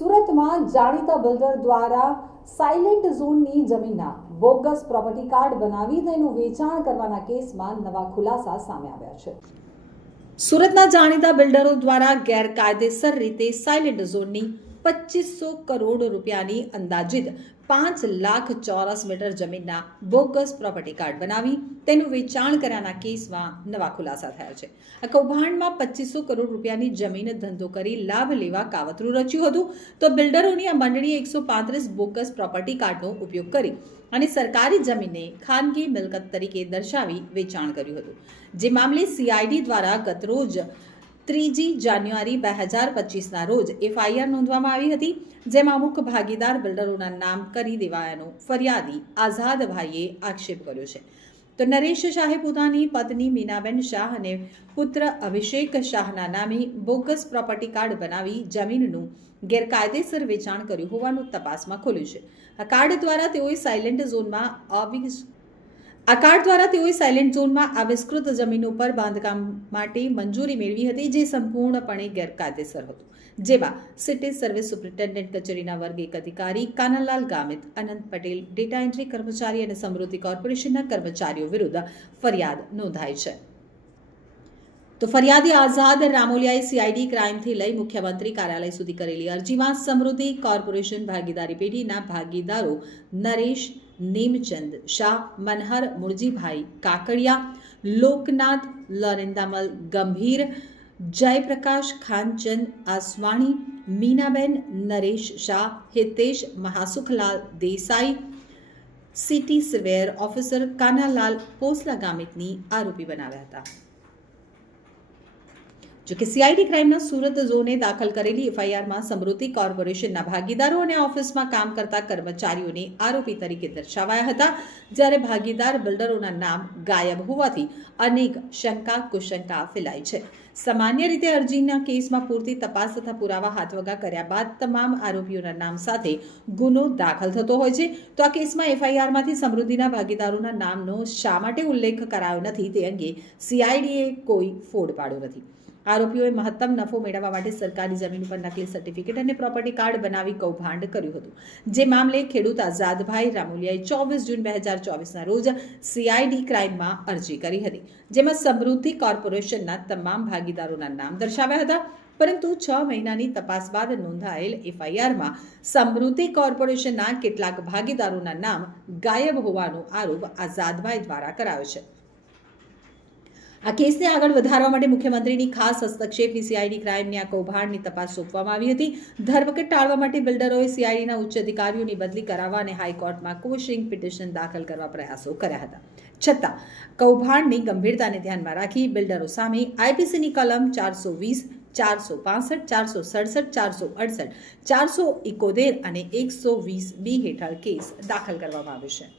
સુરતમાં જાણીતા બિલ્ડર દ્વારા સાયલેન્ટ ઝોનની જમીનના બોગસ પ્રોપર્ટી કાર્ડ બનાવી તેનું વેચાણ કરવાના કેસમાં નવા ખુલાસા સામે આવ્યા છે। સુરતના જાણીતા બિલ્ડરો દ્વારા ગેરકાયદેસર રીતે સાયલેન્ટ ઝોનની 2500 કરોડ રૂપિયાની અંદાજિત 5 લાખ ચોરસ મીટર જમીનના બોગસ પ્રોપર્ટી કાર્ડ બનાવી તેનું વેચાણ કર્યાના કેસમાં નવા ખુલાસા થયા છે। આ કૌભાંડમાં 2500 કરોડ રૂપિયાની જમીન ધંધો કરી લાભ લેવા કાવતરું રચ્યું હતું, તો બિલ્ડરોની આ મંડળીએ 135 બોગસ પ્રોપર્ટી કાર્ડનો ઉપયોગ કરી અને સરકારી જમીનને ખાનગી મિલકત તરીકે દર્શાવી વેચાણ કર્યું હતું। જે મામલે સીઆઈડી દ્વારા ગતરોજ 3 જાન્યુઆરી 2025ના રોજ એફઆઈઆર નોંધવામાં આવી હતી, જેમાં અમુક ભાગીદાર બિલ્ડરોના નામ કરી દેવાયાનો ફરિયાદી આઝાદભાઈએ આક્ષેપ કર્યો છે। તો નરેશ શાહે પોતાની પત્ની મીનાબેન શાહ અને પુત્ર અભિષેક શાહના નામે બોગસ પ્રોપર્ટી કાર્ડ બનાવી જમીનનું ગેરકાયદેસર વેચાણ કર્યું હોવાનું તપાસમાં ખુલ્યું છે। આ કાર્ડ દ્વારા તેઓએ સાયલેન્ટ ઝોનમાં આવિષ્કૃત જમીન ઉપર બાંધકામ માટે મંજૂરી મેળવી હતી, જે સંપૂર્ણપણે ગેરકાયદેસર હતું। જેમાં સિટી સર્વિસ સુપ્રિન્ટેન્ડન્ટ કચેરીના વર્ગ 1 અધિકારી કાનાલાલ ગામિત, અનંત પટેલ, ડેટા એન્ટ્રી કર્મચારી અને સમૃદ્ધિ કોર્પોરેશનના કર્મચારીઓ વિરુદ્ધ ફરિયાદ નોંધાઈ છે। તો ફરિયાદી આઝાદ રામોલિયાએ સીઆઈડી ક્રાઇમથી લઈ મુખ્યમંત્રી કાર્યાલય સુધી કરેલી અરજીમાં સમૃદ્ધિ કોર્પોરેશન ભાગીદારી પેઢીના ભાગીદારો Naresh Nemchand Shah, Manhar Murjibhai Kakadiya, Loknath Lorendamal Gambhir, Jayprakash Khanchand Aswani, Minaben Naresh Shah, Hitesh Mahasukhlal Desai, city surveyor officer Kanalal Posla ગામિતની આરોપી બનાવ્યા હતા। જોકે સીઆઈડી ક્રાઇમના સુરત ઝોને દાખલ કરેલી એફઆઈઆરમાં સમૃદ્ધિ કોર્પોરેશનના ભાગીદારો અને ઓફિસમાં કામ કરતા કર્મચારીઓને આરોપી તરીકે દર્શાવાયા હતા, જ્યારે ભાગીદાર બિલ્ડરોના નામ ગાયબ હોવાથી અનેક શંકા કુશંકા ફેલાઈ છે। સામાન્ય રીતે અરજીના કેસમાં પૂરતી તપાસ તથા પુરાવા હાથવગા કર્યા બાદ તમામ આરોપીઓના નામ સાથે ગુનો દાખલ થતો હોય છે। તો આ કેસમાં એફઆઈઆરમાંથી સમૃદ્ધિના ભાગીદારોના નામનો શા માટે ઉલ્લેખ કરાયો નથી તે અંગે સીઆઈડીએ કોઈ ફોડ પાડ્યો નથી। આરોપીઓએ મહત્તમ નફો મેળવવા માટે સરકારી જમીન પર નકલી સર્ટિફિકેટ અને પ્રોપર્ટી કાર્ડ બનાવી કૌભાંડ કર્યું હતું। જે મામલે ખેડૂત આઝાદભાઈ રામોલિયાએ 24 જૂન 2024ના રોજ સીઆઈડી ક્રાઇમમાં અરજી કરી હતી, જેમાં સમૃદ્ધિ કોર્પોરેશનના તમામ ભાગીદારોના નામ દર્શાવ્યા હતા, પરંતુ 6 મહિનાની તપાસ બાદ નોંધાયેલ એફઆઈઆરમાં સમૃદ્ધિ કોર્પોરેશનના કેટલાક ભાગીદારોના નામ ગાયબ હોવાનો આરોપ આઝાદભાઈ દ્વારા કરાયો છે। આ કેસને આગળ વધારવા માટે મુખ્યમંત્રીની ખાસ હસ્તક્ષેપની સીઆઈડી ક્રાઇમની આ કૌભાંડની તપાસ સોંપવામાં આવી હતી। ધરપકડ ટાળવા માટે બિલ્ડરોએ સીઆઈડીના ઉચ્ચ અધિકારીઓની બદલી કરાવવા અને હાઈકોર્ટમાં ક્વોશિંગ પિટિશન દાખલ કરવા પ્રયાસો કર્યા હતા, છતાં કૌભાંડની ગંભીરતાને ધ્યાનમાં રાખી બિલ્ડરો સામે આઈપીસીની કલમ 420, 465, 467, 468, 471 અને 120B હેઠળ કેસ દાખલ કરવામાં આવ્યો છે।